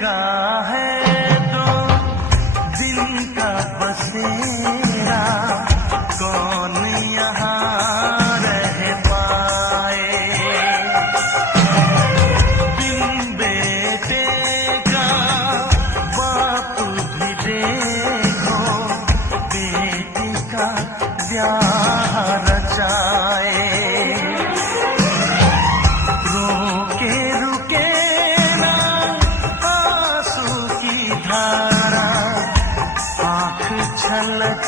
का है तो दिल का बसेरा, कौन यहाँ रह पाए। बिन बेटे का बाप भी देखो, बेटी का ब्याह रचाए। रोके रुके ना आंसू की धारा, आँख छलक